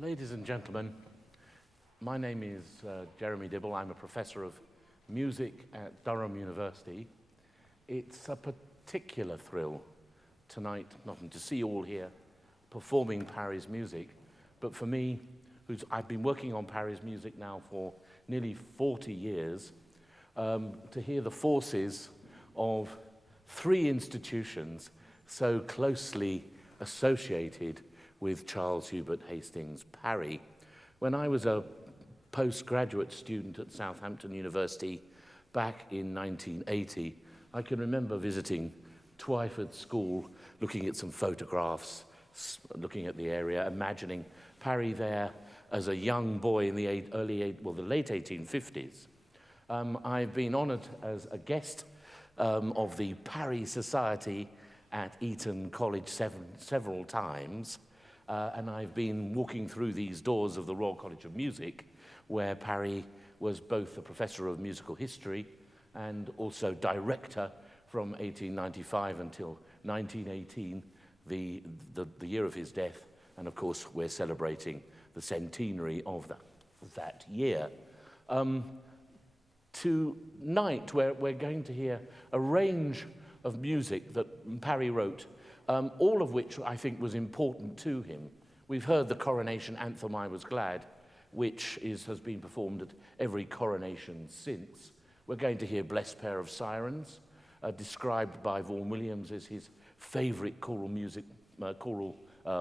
Ladies and gentlemen, my name is Jeremy Dibble. I'm a professor of music at Durham University. It's a particular thrill tonight, not only to see you all here performing Parry's music, but for me, I've been working on Parry's music now for nearly 40 years, to hear the forces of three institutions so closely associated with Charles Hubert Hastings Parry. When I was a postgraduate student at Southampton University back in 1980, I can remember visiting Twyford School, looking at some photographs, looking at the area, imagining Parry there as a young boy in the late 1850s. I've been honoured as a guest of the Parry Society at Eton College several times, and I've been walking through these doors of the Royal College of Music, where Parry was both a professor of musical history and also director from 1895 until 1918, the year of his death, and of course we're celebrating the centenary of that year. Tonight we're going to hear a range of music that Parry wrote, all of which I think was important to him. We've heard the coronation anthem, I Was Glad, which has been performed at every coronation since. We're going to hear Blest pair of Sirens, described by Vaughan Williams as his favourite choral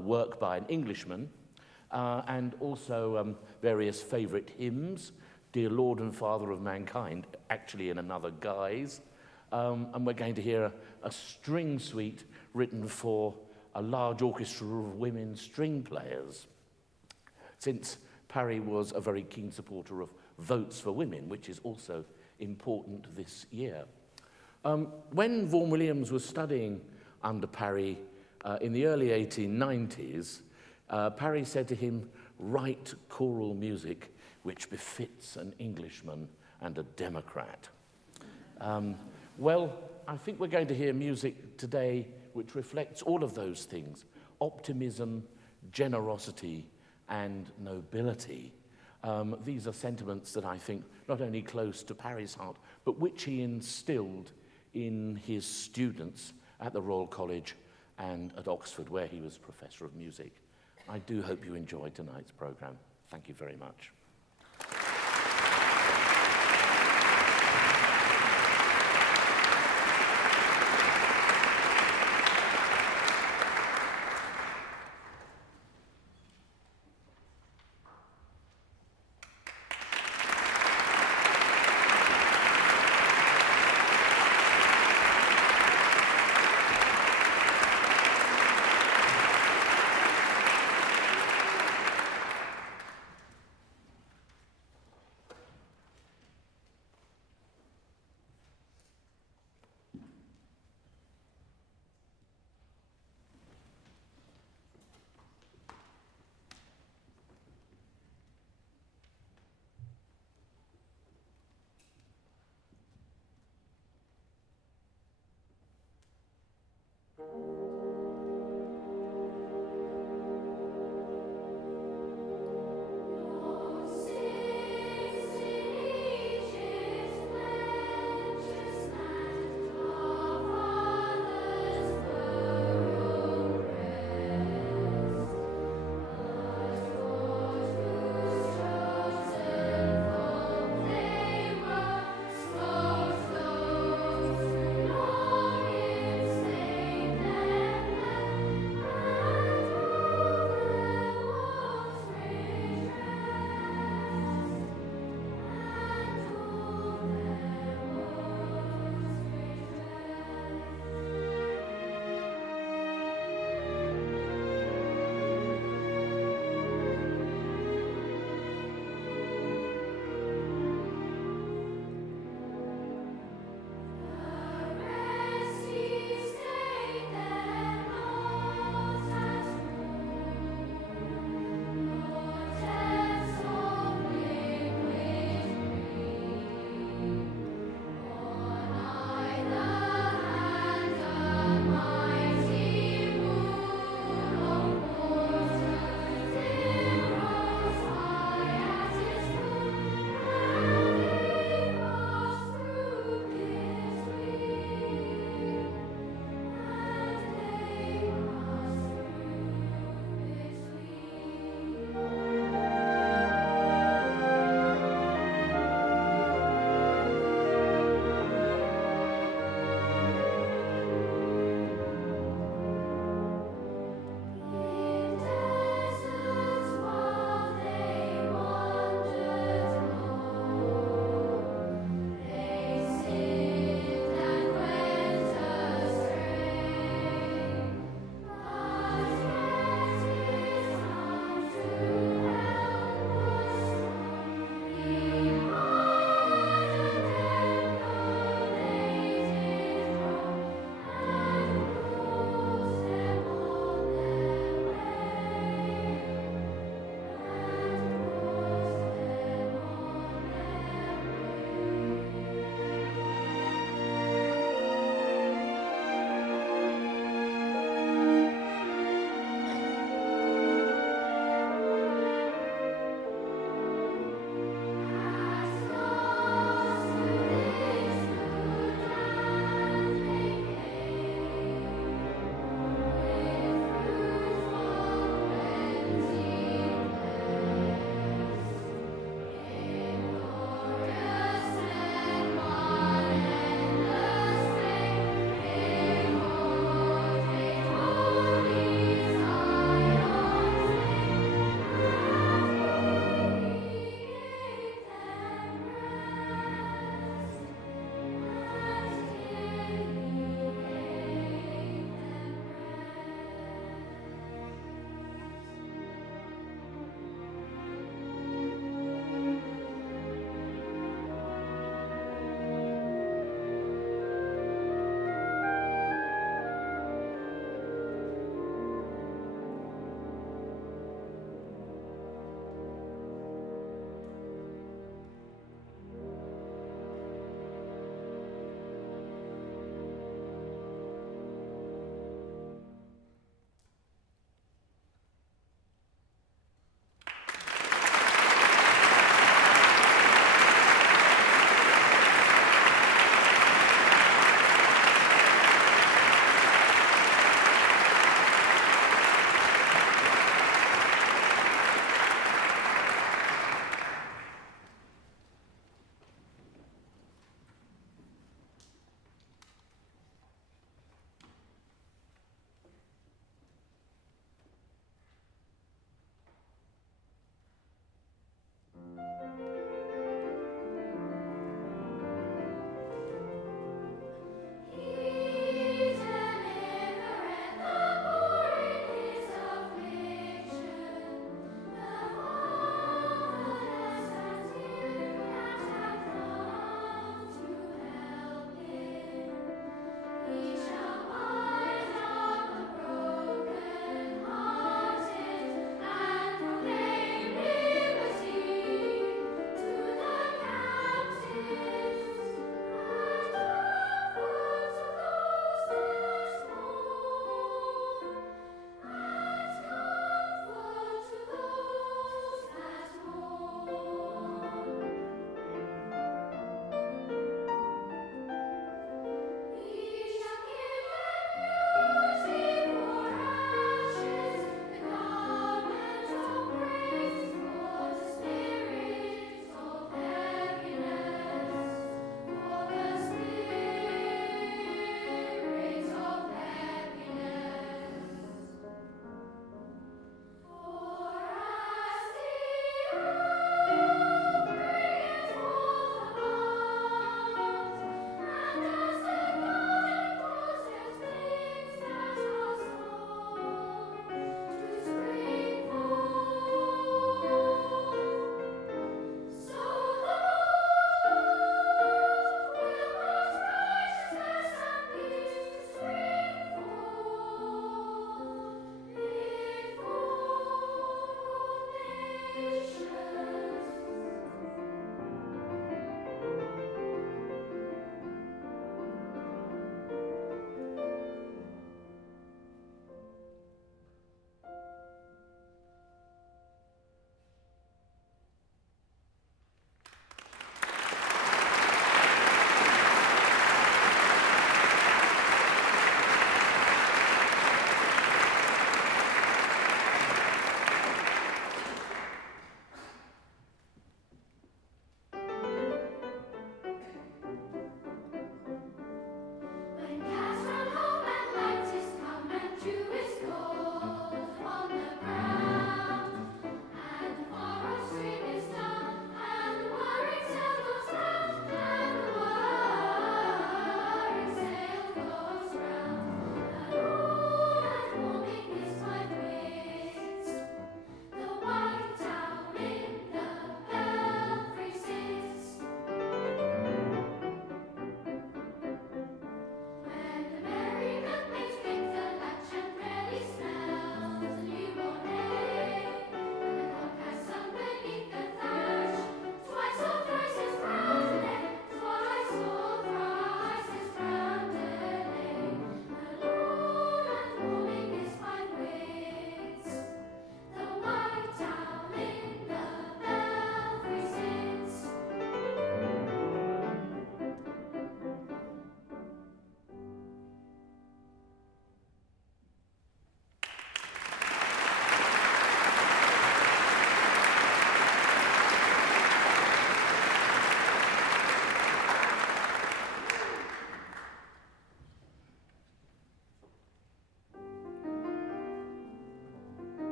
work by an Englishman, and also various favourite hymns, Dear Lord and Father of Mankind, actually in another guise, and we're going to hear a string suite written for a large orchestra of women string players, since Parry was a very keen supporter of votes for women, which is also important this year. When Vaughan Williams was studying under Parry in the early 1890s, Parry said to him, "Write choral music which befits an Englishman and a Democrat." Well, I think we're going to hear music today which reflects all of those things: optimism, generosity, and nobility. These are sentiments that I think not only close to Parry's heart, but which he instilled in his students at the Royal College and at Oxford, where he was Professor of Music. I do hope you enjoyed tonight's programme. Thank you very much.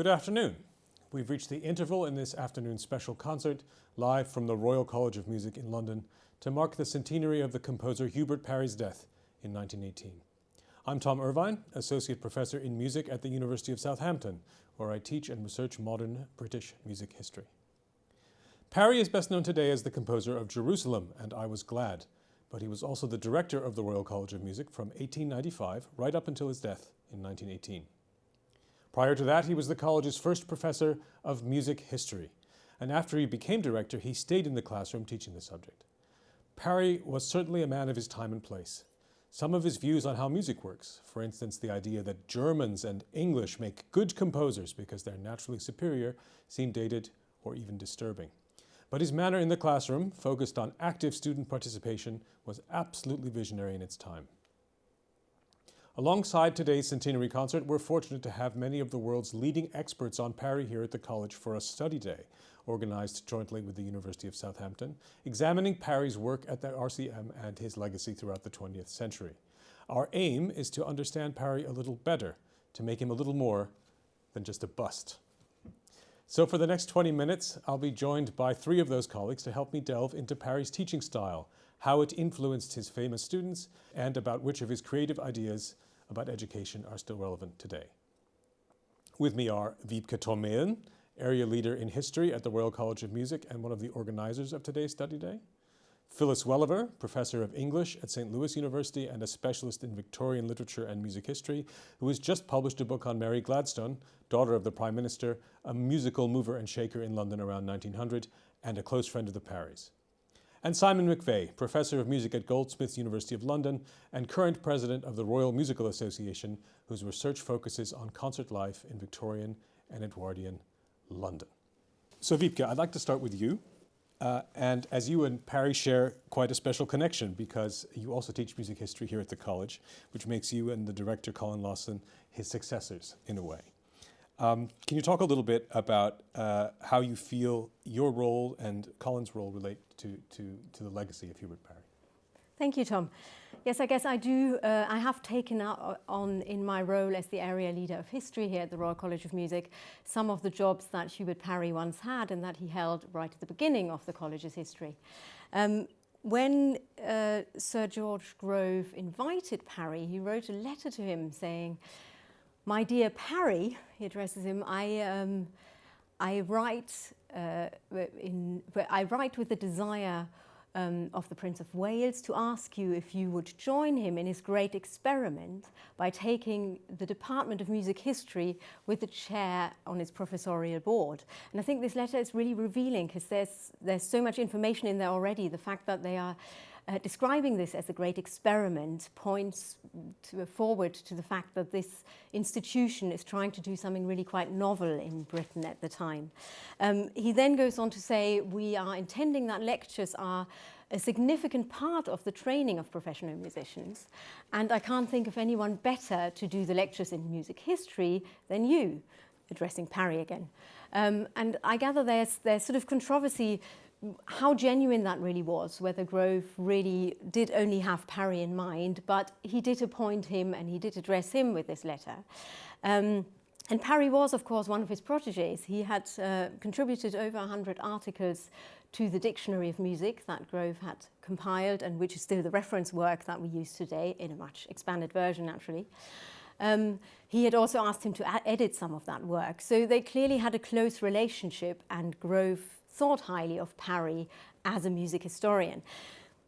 Good afternoon. We've reached the interval in this afternoon's special concert, live from the Royal College of Music in London, to mark the centenary of the composer Hubert Parry's death in 1918. I'm Tom Irvine, Associate Professor in Music at the University of Southampton, where I teach and research modern British music history. Parry is best known today as the composer of Jerusalem and I Was Glad, but he was also the director of the Royal College of Music from 1895 right up until his death in 1918. Prior to that, he was the college's first professor of music history, and after he became director, he stayed in the classroom teaching the subject. Parry was certainly a man of his time and place. Some of his views on how music works, for instance, the idea that Germans and English make good composers because they're naturally superior, seem dated or even disturbing. But his manner in the classroom, focused on active student participation, was absolutely visionary in its time. Alongside today's centenary concert, we're fortunate to have many of the world's leading experts on Parry here at the college for a study day, organized jointly with the University of Southampton, examining Parry's work at the RCM and his legacy throughout the 20th century. Our aim is to understand Parry a little better, to make him a little more than just a bust. So for the next 20 minutes, I'll be joined by three of those colleagues to help me delve into Parry's teaching style, how it influenced his famous students, and about which of his creative ideas about education are still relevant today. With me are Wiebke Tormelen, area leader in history at the Royal College of Music and one of the organizers of today's study day; Phyllis Welliver, professor of English at St. Louis University and a specialist in Victorian literature and music history, who has just published a book on Mary Gladstone, daughter of the Prime Minister, a musical mover and shaker in London around 1900, and a close friend of the Parrys; and Simon McVeigh, professor of music at Goldsmiths University of London and current president of the Royal Musical Association, whose research focuses on concert life in Victorian and Edwardian London. So Wiebke, I'd like to start with you. And as you and Parry share quite a special connection, because you also teach music history here at the college, which makes you and the director, Colin Lawson, his successors in a way. Can you talk a little bit about how you feel your role and Colin's role relate to the legacy of Hubert Parry? Thank you, Tom. Yes, I guess I do. I have taken on in my role as the area leader of history here at the Royal College of Music some of the jobs that Hubert Parry once had and that he held right at the beginning of the college's history. When Sir George Grove invited Parry, he wrote a letter to him saying, "My dear Parry," he addresses him, I write with the desire of the Prince of Wales to ask you if you would join him in his great experiment by taking the Department of Music History with the chair on his professorial board." And I think this letter is really revealing because there's so much information in there already. The fact that they are describing this as a great experiment points forward to the fact that this institution is trying to do something really quite novel in Britain at the time. He then goes on to say, "We are intending that lectures are a significant part of the training of professional musicians, and I can't think of anyone better to do the lectures in music history than you," addressing Parry again. And I gather there's sort of controversy how genuine that really was, whether Grove really did only have Parry in mind, but he did appoint him and he did address him with this letter. And Parry was, of course, one of his protégés. He had contributed over 100 articles to the Dictionary of Music that Grove had compiled and which is still the reference work that we use today in a much expanded version, naturally. He had also asked him to edit some of that work. So they clearly had a close relationship, and Grove thought highly of Parry as a music historian.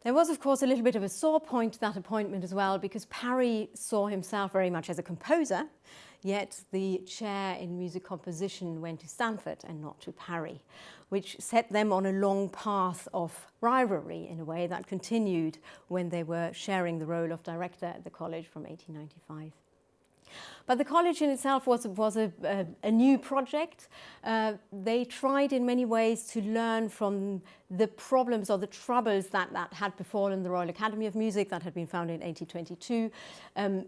There was, of course, a little bit of a sore point to that appointment as well, because Parry saw himself very much as a composer, yet the chair in music composition went to Stanford and not to Parry, which set them on a long path of rivalry in a way that continued when they were sharing the role of director at the college from 1895. But the college in itself was a new project. They tried in many ways to learn from the problems or the troubles that had befallen the Royal Academy of Music that had been founded in 1822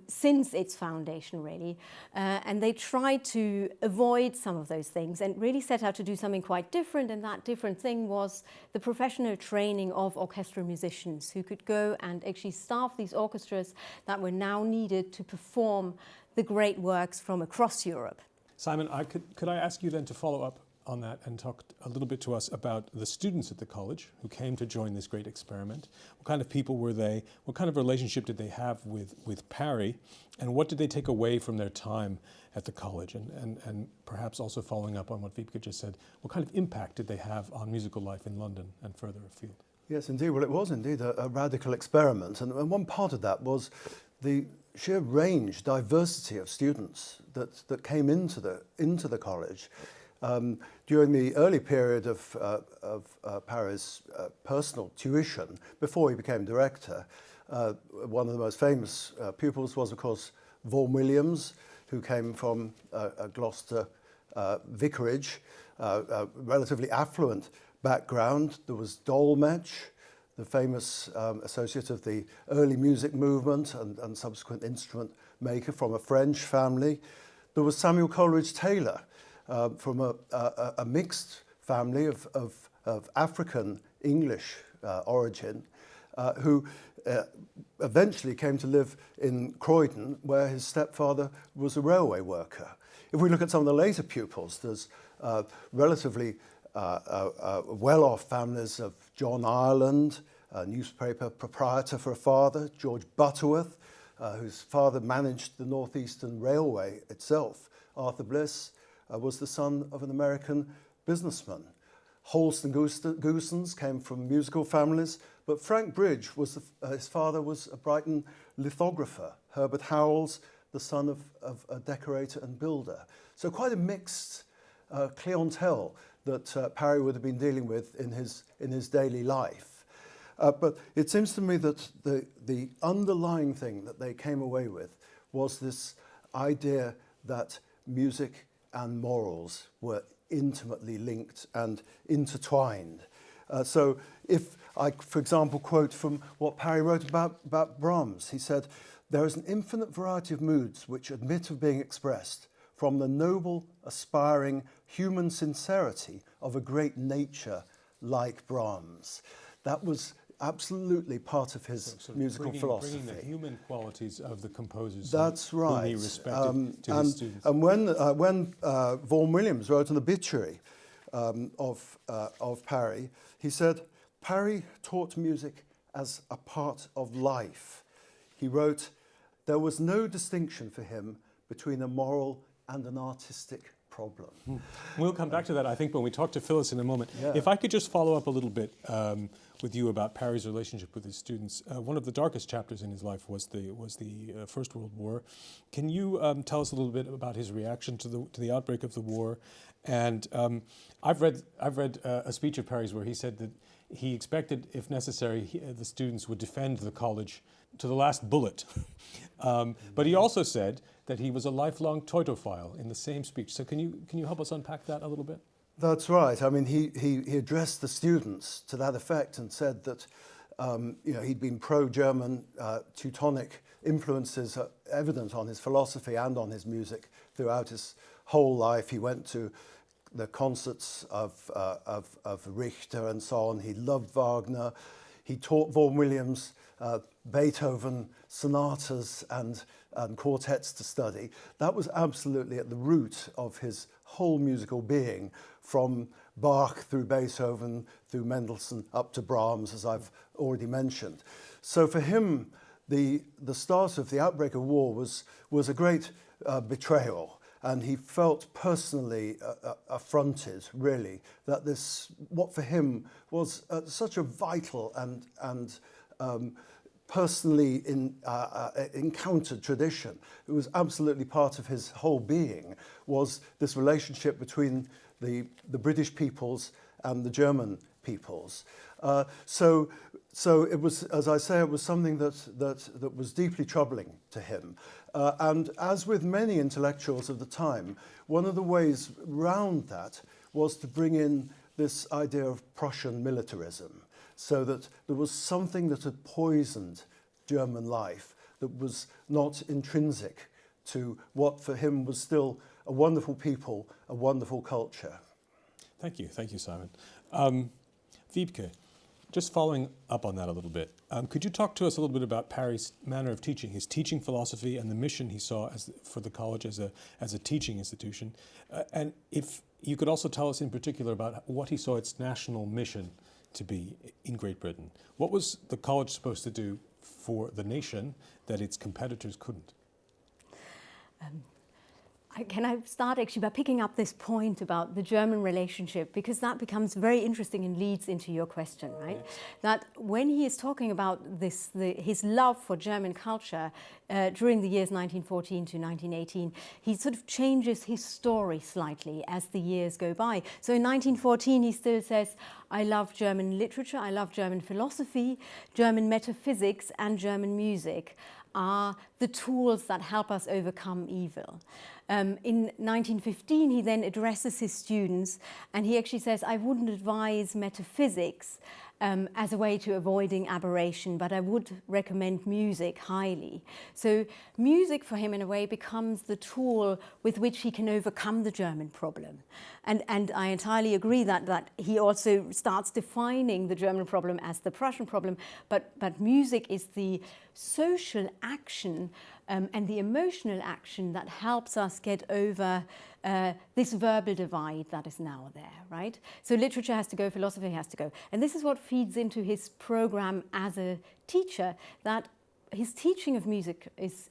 since its foundation, really. And they tried to avoid some of those things and really set out to do something quite different. And that different thing was the professional training of orchestral musicians who could go and actually staff these orchestras that were now needed to perform the great works from across Europe. Simon, could I ask you then to follow up on that and talk a little bit to us about the students at the college who came to join this great experiment? What kind of people were they? What kind of relationship did they have with Parry? And what did they take away from their time at the college? And perhaps also following up on what Wiebke just said, what kind of impact did they have on musical life in London and further afield? Yes, indeed. Well, it was indeed a radical experiment. And one part of that was the sheer range, diversity of students that came into the college. During the early period of Parry's personal tuition, before he became director, one of the most famous pupils was, of course, Vaughan Williams, who came from a Gloucester vicarage, a relatively affluent background. There was Dolmetsch, the famous associate of the early music movement and subsequent instrument maker from a French family. There was Samuel Coleridge Taylor, from a mixed family of African English origin, who eventually came to live in Croydon, where his stepfather was a railway worker. If we look at some of the later pupils, there's relatively well-off families of John Ireland, a newspaper proprietor for a father, George Butterworth, whose father managed the North Eastern Railway itself. Arthur Bliss was the son of an American businessman. Holst and Goosens came from musical families, but Frank Bridge was his father was a Brighton lithographer. Herbert Howells, the son of a decorator and builder. So quite a mixed clientele that Parry would have been dealing with in his daily life. But it seems to me that the underlying thing that they came away with was this idea that music and morals were intimately linked and intertwined. So if I, for example, quote from what Parry wrote about Brahms, he said, "There is an infinite variety of moods which admit of being expressed, from the noble, aspiring, human sincerity of a great nature like Brahms." That was absolutely part of his musical philosophy. Bringing the human qualities of the composers. That's right. Whom he respected to his students. And when Vaughan Williams wrote an obituary of Parry, he said, "Parry taught music as a part of life." He wrote, "There was no distinction for him between a moral and an artistic problem." We'll come back to that, I think, when we talk to Phyllis in a moment. Yeah. If I could just follow up a little bit with you about Parry's relationship with his students. One of the darkest chapters in his life was the First World War. Can you tell us a little bit about his reaction to the outbreak of the war? And I've read a speech of Parry's where he said that he expected, if necessary, the students would defend the college to the last bullet. But he also said that he was a lifelong teutophile in the same speech. So can you help us unpack that a little bit? That's right. I mean, he addressed the students to that effect and said that he'd been pro-German, Teutonic influences are evident on his philosophy and on his music throughout his whole life. He went to the concerts of Richter and so on. He loved Wagner. He taught Vaughan Williams Beethoven sonatas and quartets to study. That was absolutely at the root of his whole musical being, from Bach through Beethoven, through Mendelssohn, up to Brahms, as I've already mentioned. So for him, the start of the outbreak of war was a great betrayal. And he felt personally affronted, really, that what for him was such a vital and personally encountered tradition. It was absolutely part of his whole being, was this relationship between the British peoples and the German peoples. So it was, as I say, it was something that was deeply troubling to him. And as with many intellectuals of the time, one of the ways round that was to bring in this idea of Prussian militarism, so that there was something that had poisoned German life that was not intrinsic to what for him was still a wonderful people, a wonderful culture. Thank you, Simon. Wiebke, Just following up on that a little bit, could you talk to us a little bit about Parry's manner of teaching, his teaching philosophy, and the mission he saw for the college as a teaching institution? And if you could also tell us in particular about what he saw its national mission to be in Great Britain. What was the college supposed to do for the nation that its competitors couldn't? Can I start actually by picking up this point about the German relationship, because that becomes very interesting and leads into your question, right? Yes. That when he is talking about his love for German culture during the years 1914 to 1918, he sort of changes his story slightly as the years go by. So in 1914 he still says, I love German literature, I love German philosophy, German metaphysics and German music are the tools that help us overcome evil. In 1915, he then addresses his students, and he actually says, I wouldn't advise metaphysics as a way to avoiding aberration, but I would recommend music highly. So music for him, in a way, becomes the tool with which he can overcome the German problem. And I entirely agree that he also starts defining the German problem as the Prussian problem, but music is the social action and the emotional action that helps us get over this verbal divide that is now there, right? So literature has to go, philosophy has to go. And this is what feeds into his program as a teacher, that his teaching of music is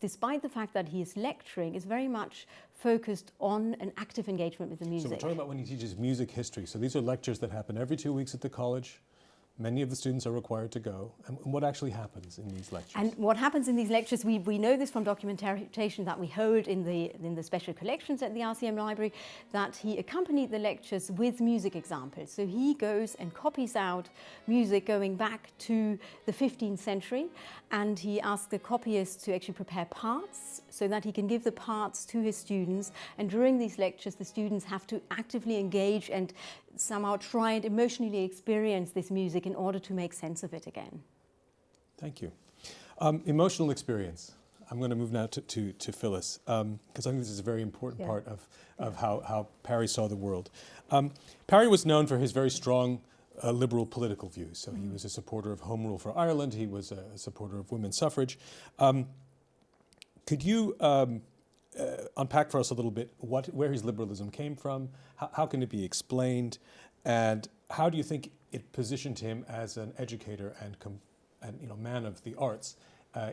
despite the fact that he is lecturing, is very much focused on an active engagement with the music. So we're talking about when he teaches music history. So these are lectures that happen every 2 weeks at the college. Many of the students are required to go. And what actually happens in these lectures? And what happens in these lectures, we know this from documentation that we hold in the special collections at the RCM library, that he accompanied the lectures with music examples. So he goes and copies out music going back to the 15th century, and he asks the copyists to actually prepare parts so that he can give the parts to his students. And during these lectures, the students have to actively engage and somehow try and emotionally experience this music in order to make sense of it again. Thank you. Emotional experience. I'm going to move now to Phyllis, because I think this is a very important part of how Parry saw the world. Parry was known for his very strong liberal political views. So he was a supporter of Home Rule for Ireland. He was a supporter of women's suffrage. Could you unpack for us a little bit where his liberalism came from? How can it be explained? And how do you think it positioned him as an educator and man of the arts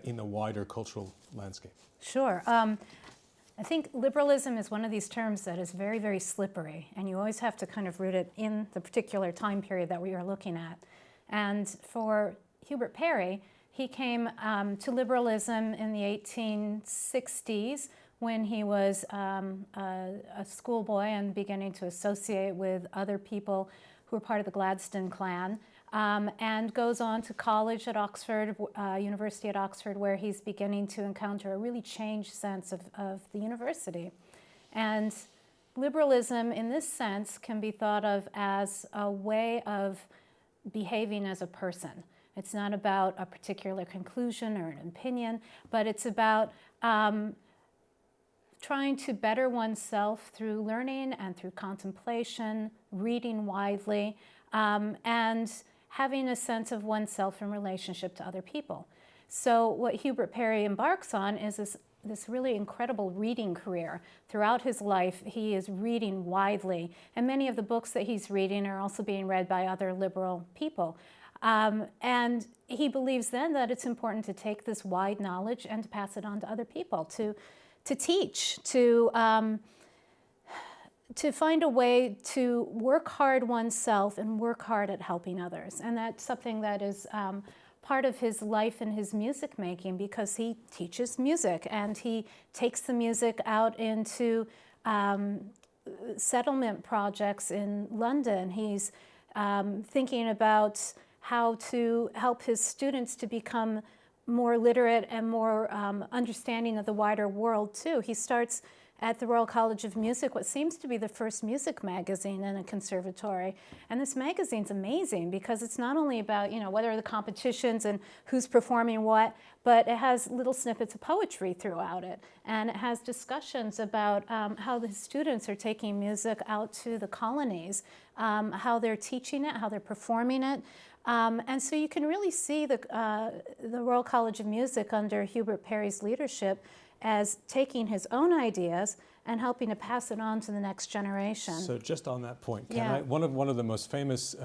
in a wider cultural landscape? Sure. I think liberalism is one of these terms that is very, very slippery, and you always have to kind of root it in the particular time period that we are looking at. And for Hubert Parry, he came to liberalism in the 1860s when he was a schoolboy and beginning to associate with other people who were part of the Gladstone clan, and goes on to college at Oxford, University at Oxford, where he's beginning to encounter a really changed sense of the university. And liberalism, in this sense, can be thought of as a way of behaving as a person. It's not about a particular conclusion or an opinion, but it's about trying to better oneself through learning and through contemplation, reading widely, and having a sense of oneself in relationship to other people. So what Hubert Parry embarks on is this really incredible reading career. Throughout his life, he is reading widely, and many of the books that he's reading are also being read by other liberal people. And he believes then that it's important to take this wide knowledge and to pass it on to other people, to teach, to find a way to work hard oneself and work hard at helping others. And that's something that is part of his life and his music making, because he teaches music and he takes the music out into settlement projects in London. He's thinking about how to help his students to become more literate and more understanding of the wider world too. He starts at the Royal College of Music, what seems to be the first music magazine in a conservatory. And this magazine's amazing because it's not only about, what are the competitions and who's performing what, but it has little snippets of poetry throughout it. And it has discussions about how the students are taking music out to the colonies, how they're teaching it, how they're performing it. And so you can really see the Royal College of Music under Hubert Parry's leadership as taking his own ideas and helping to pass it on to the next generation. So just on that point, Yeah. one of the most famous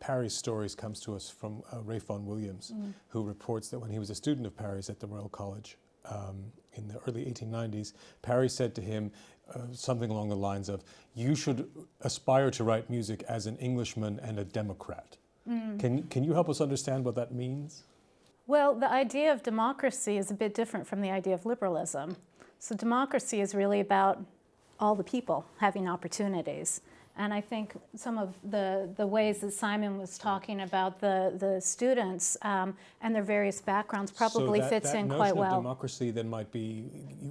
Parry stories comes to us from Ralph Vaughan Williams, who reports that when he was a student of Parry's at the Royal College in the early 1890s, Parry said to him something along the lines of, "You should aspire to write music as an Englishman and a Democrat." Can you help us understand what that means? Well, the idea of democracy is a bit different from the idea of liberalism. So democracy is really about all the people having opportunities. And I think some of the ways that Simon was talking about the students and their various backgrounds probably fits in quite well. So that notion of democracy then might be,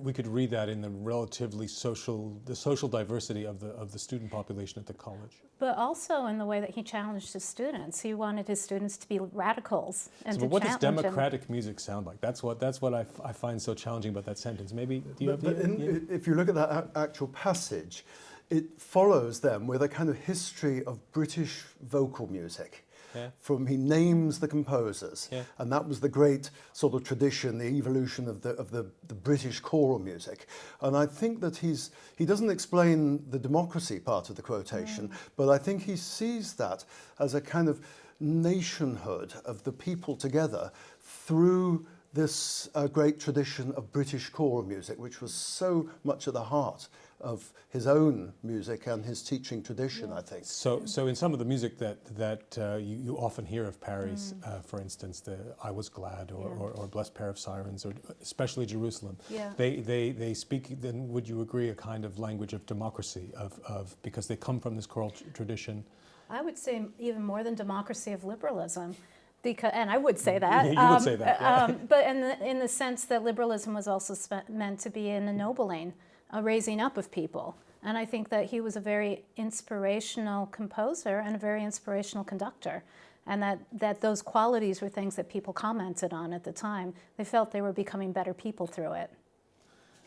we could read that in the relatively social diversity of the student population at the college. But also in the way that he challenged his students. He wanted his students to be radicals and So to what does challenge them. democratic music sound like? That's what I find so challenging about that sentence. Maybe, do you have If you look at that actual passage, it follows them with a kind of history of British vocal music. Yeah. He names the composers, Yeah. and that was the great sort of tradition, the evolution of the British choral music. And I think that he doesn't explain the democracy part of the quotation, but I think he sees that as a kind of nationhood of the people together through this great tradition of British choral music, which was so much at the heart of his own music and his teaching tradition, I think. So in some of the music that you often hear of Parry's, for instance, the "I Was Glad" or "Blessed Pair of Sirens," or especially "Jerusalem," Yeah. they speak. Then would you agree a kind of language of democracy of because they come from this choral tradition? I would say even more than democracy, of liberalism. And I would say that. Yeah, you would say that. Yeah. But in the sense that liberalism was also meant to be an ennobling, a raising up of people. And I think that he was a very inspirational composer and a very inspirational conductor. And that those qualities were things that people commented on at the time. They felt they were becoming better people through it.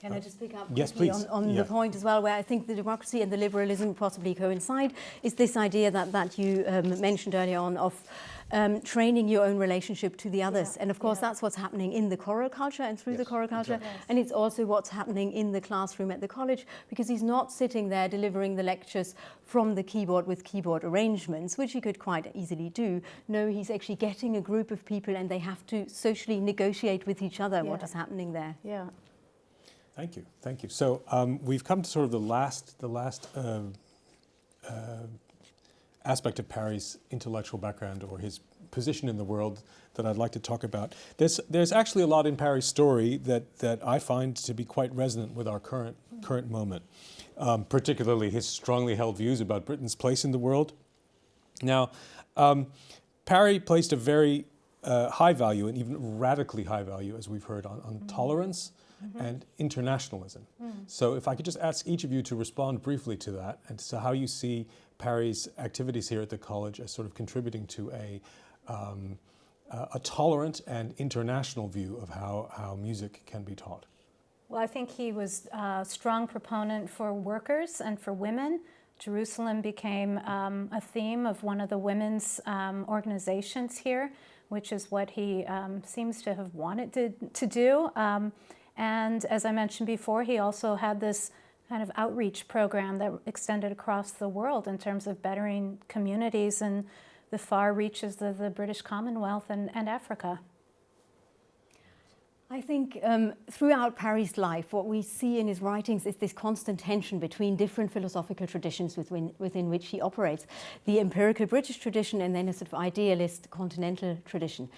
Can I just pick up Yes, quickly please. on the point as well, where I think the democracy and the liberalism possibly coincide, is this idea that you mentioned earlier on of training your own relationship to the others. Yeah. And of course, that's what's happening in the choral culture and through the choral culture. Exactly. And it's also what's happening in the classroom at the college, because he's not sitting there delivering the lectures from the keyboard with keyboard arrangements, which he could quite easily do. No, he's actually getting a group of people and they have to socially negotiate with each other what is happening there. Yeah. Thank you. So we've come to sort of the last aspect of Parry's intellectual background or his position in the world that I'd like to talk about. There's actually a lot in Parry's story that I find to be quite resonant with our current moment, particularly his strongly held views about Britain's place in the world. Now, Parry placed a very high value, and even radically high value, as we've heard, on tolerance and internationalism. So if I could just ask each of you to respond briefly to that, and so how you see Parry's activities here at the college as sort of contributing to a tolerant and international view of how music can be taught. Well, I think he was a strong proponent for workers and for women. Jerusalem became a theme of one of the women's organizations here, which is what he seems to have wanted to do. And as I mentioned before, he also had this kind of outreach program that extended across the world in terms of bettering communities in the far reaches of the British Commonwealth and Africa. I think throughout Parry's life, what we see in his writings is this constant tension between different philosophical traditions within which he operates. The empirical British tradition and then a sort of idealist continental tradition.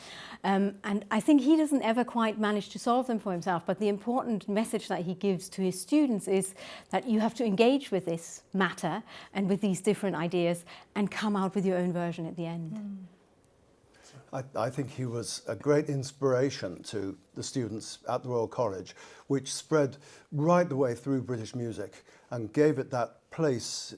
And I think he doesn't ever quite manage to solve them for himself, but the important message that he gives to his students is that you have to engage with this matter and with these different ideas and come out with your own version at the end. I think he was a great inspiration to the students at the Royal College, which spread right the way through British music and gave it that place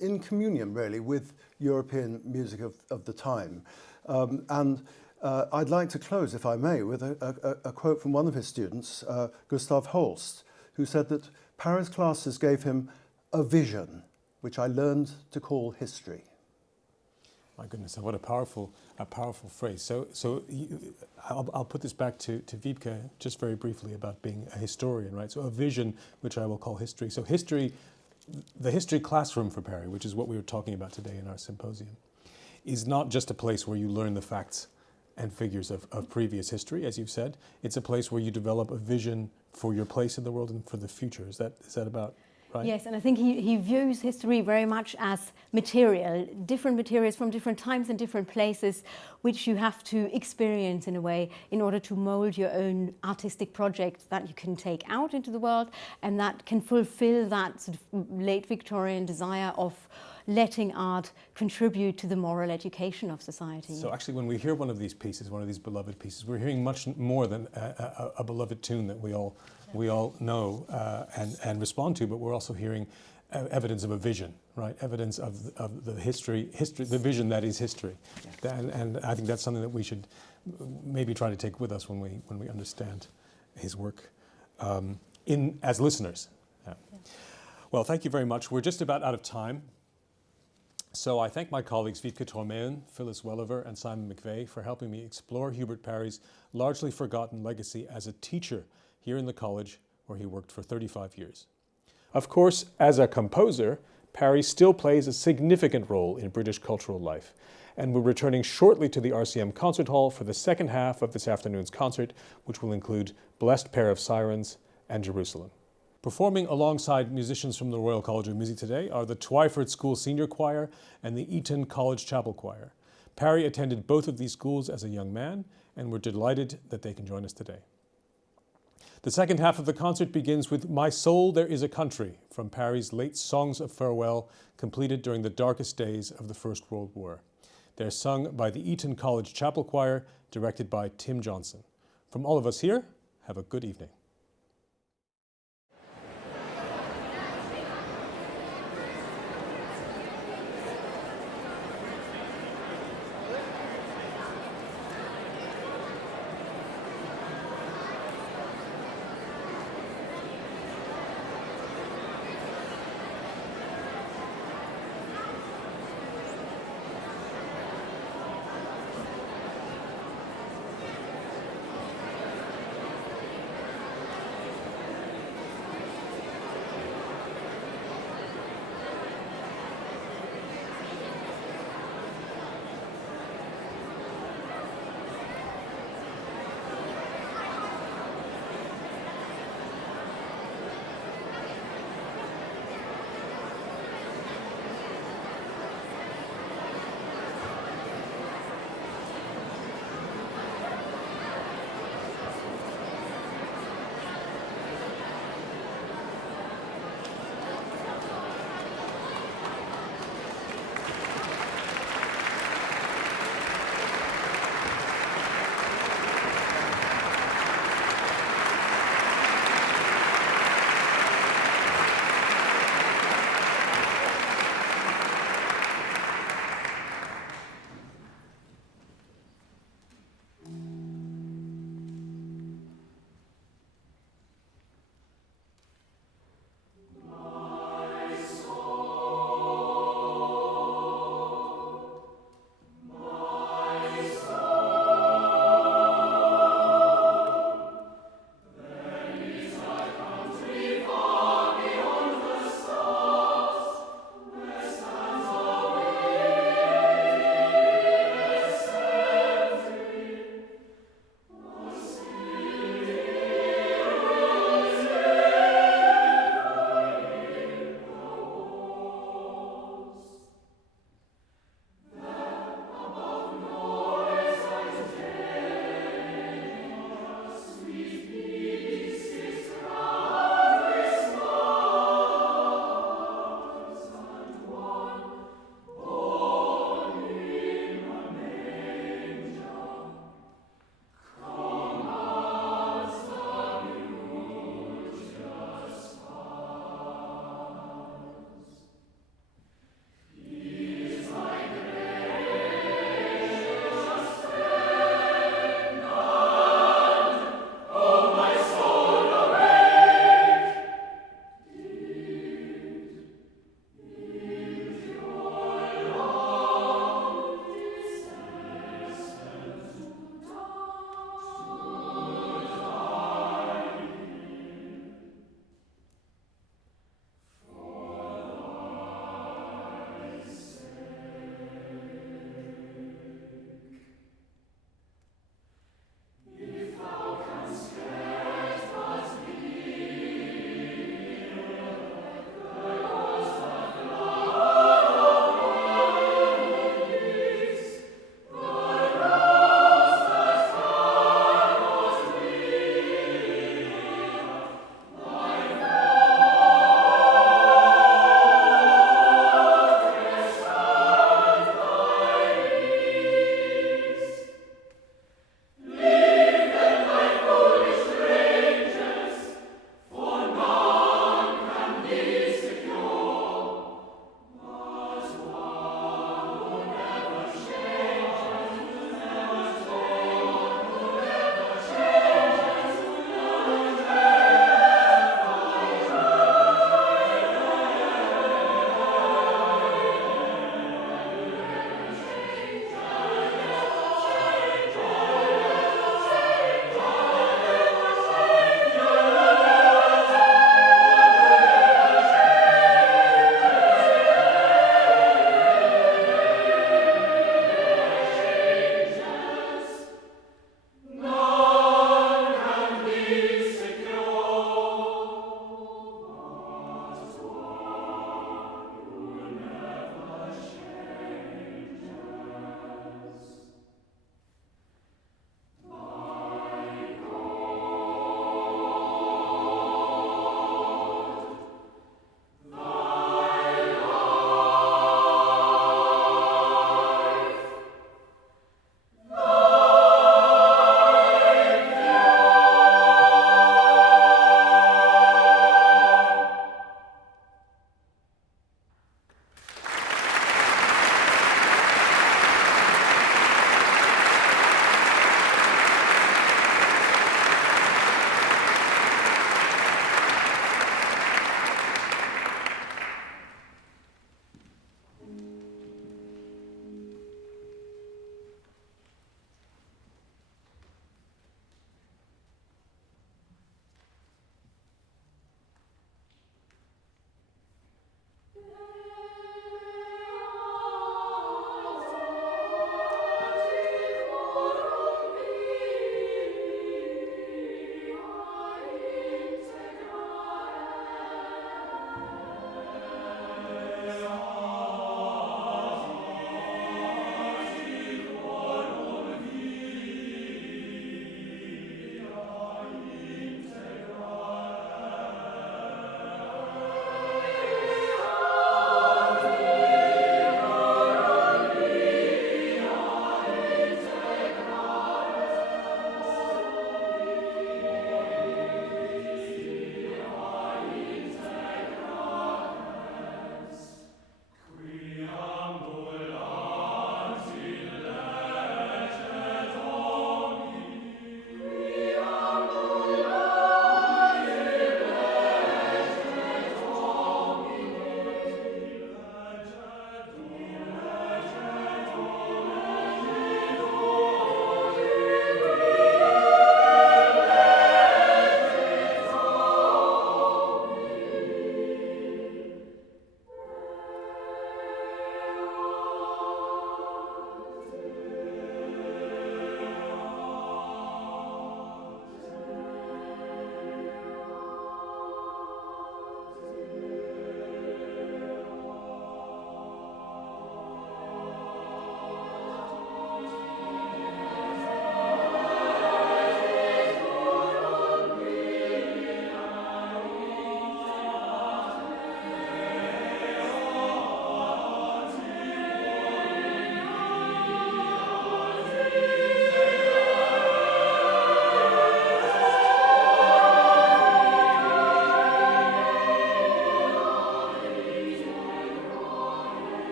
in communion, really, with European music of the time. I'd like to close, if I may, with a quote from one of his students, Gustav Holst, who said that Parry's classes gave him a vision, which I learned to call history. My goodness, what a powerful phrase. So I'll put this back to Wiebke just very briefly about being a historian, right? So a vision, which I will call history. So history, the history classroom for Parry, which is what we were talking about today in our symposium, is not just a place where you learn the facts and figures of previous history, as you've said. It's a place where you develop a vision for your place in the world and for the future. Is that about right? Yes, and I think he views history very much as material, different materials from different times and different places, which you have to experience in a way in order to mold your own artistic project that you can take out into the world and that can fulfill that sort of late Victorian desire of letting art contribute to the moral education of society. So actually, when we hear one of these pieces, one of these beloved pieces, we're hearing much more than a beloved tune that we all know and respond to, but we're also hearing evidence of a vision, right? Evidence of the history, the vision that is history. Yeah. And I think that's something that we should maybe try to take with us when we understand his work as listeners. Yeah. Yeah. Well, thank you very much. We're just about out of time. So I thank my colleagues Wiebke Tormeyen, Phyllis Welliver, and Simon McVeigh for helping me explore Hubert Parry's largely forgotten legacy as a teacher here in the college where he worked for 35 years. Of course, as a composer, Parry still plays a significant role in British cultural life, and we're returning shortly to the RCM Concert Hall for the second half of this afternoon's concert, which will include Blest Pair of Sirens and Jerusalem. Performing alongside musicians from the Royal College of Music today are the Twyford School Senior Choir and the Eton College Chapel Choir. Parry attended both of these schools as a young man, and we're delighted that they can join us today. The second half of the concert begins with My Soul, There Is a Country from Parry's late Songs of Farewell, completed during the darkest days of the First World War. They're sung by the Eton College Chapel Choir, directed by Tim Johnson. From all of us here, have a good evening.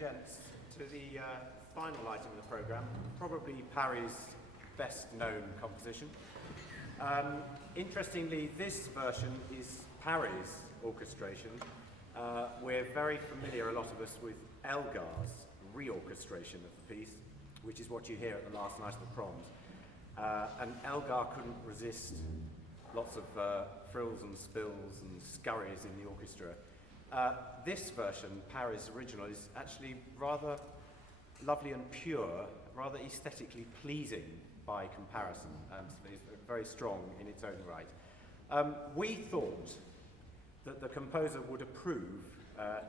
gents, to the final item of the programme, probably Parry's best-known composition. Interestingly, this version is Parry's orchestration. We're very familiar, a lot of us, with Elgar's reorchestration of the piece, which is what you hear at the last night of the proms. And Elgar couldn't resist lots of frills and spills and scurries in the orchestra. This version, Parry's original, is actually rather lovely and pure, rather aesthetically pleasing by comparison, and it's very strong in its own right. We thought that the composer would approve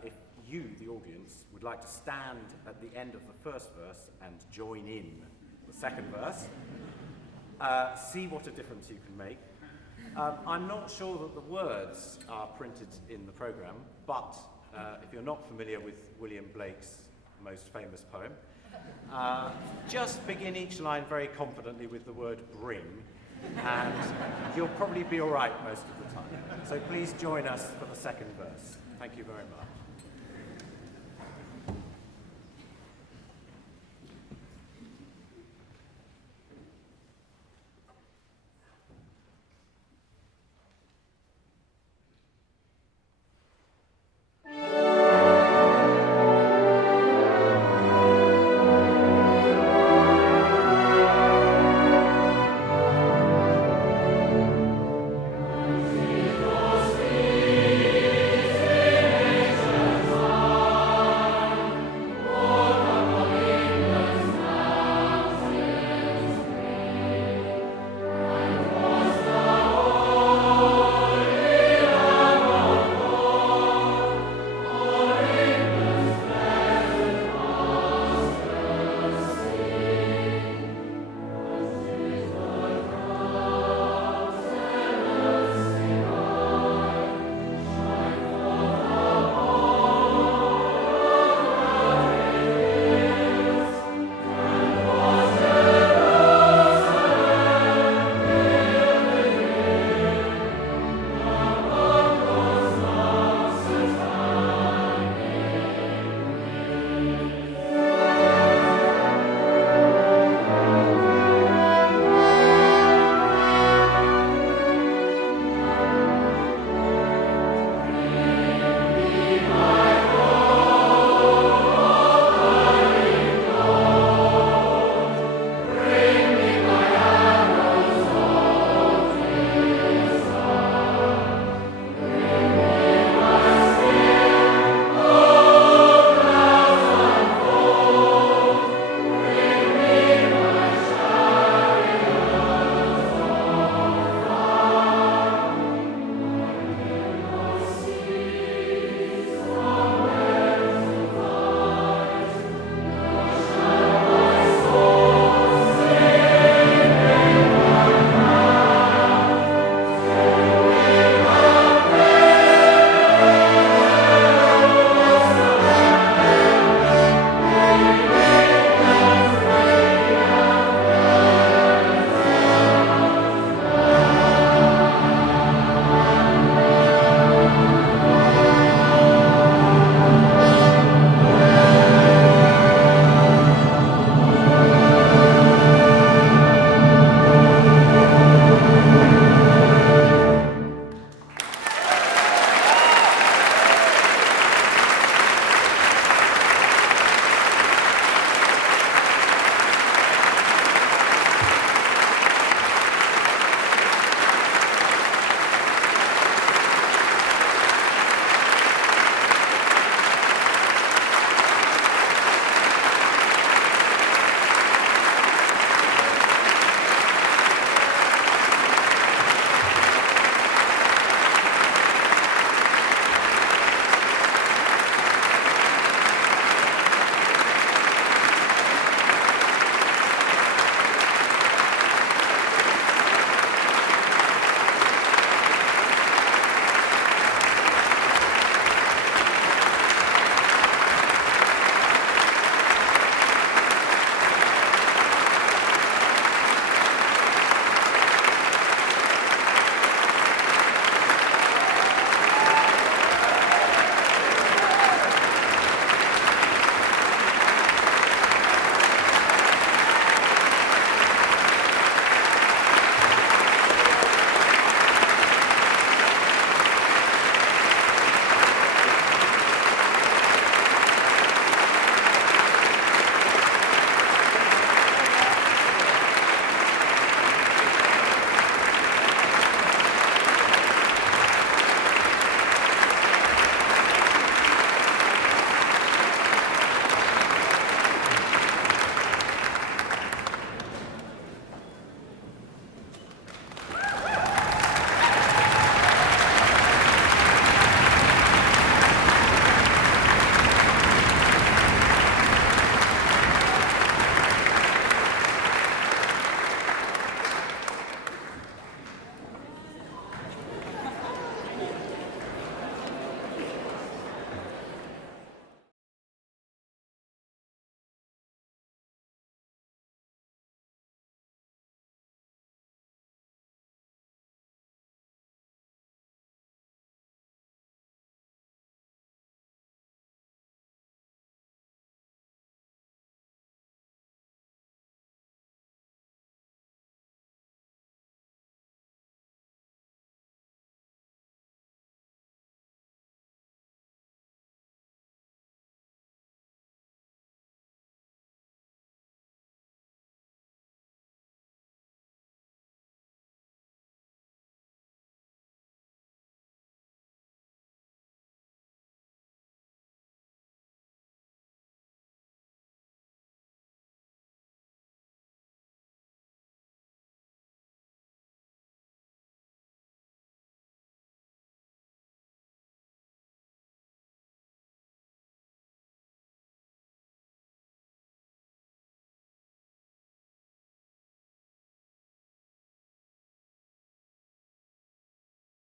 if you, the audience, would like to stand at the end of the first verse and join in the second verse. See what a difference you can make. I'm not sure that the words are printed in the programme, but if you're not familiar with William Blake's most famous poem, just begin each line very confidently with the word bring, and you'll probably be all right most of the time. So please join us for the second verse. Thank you very much.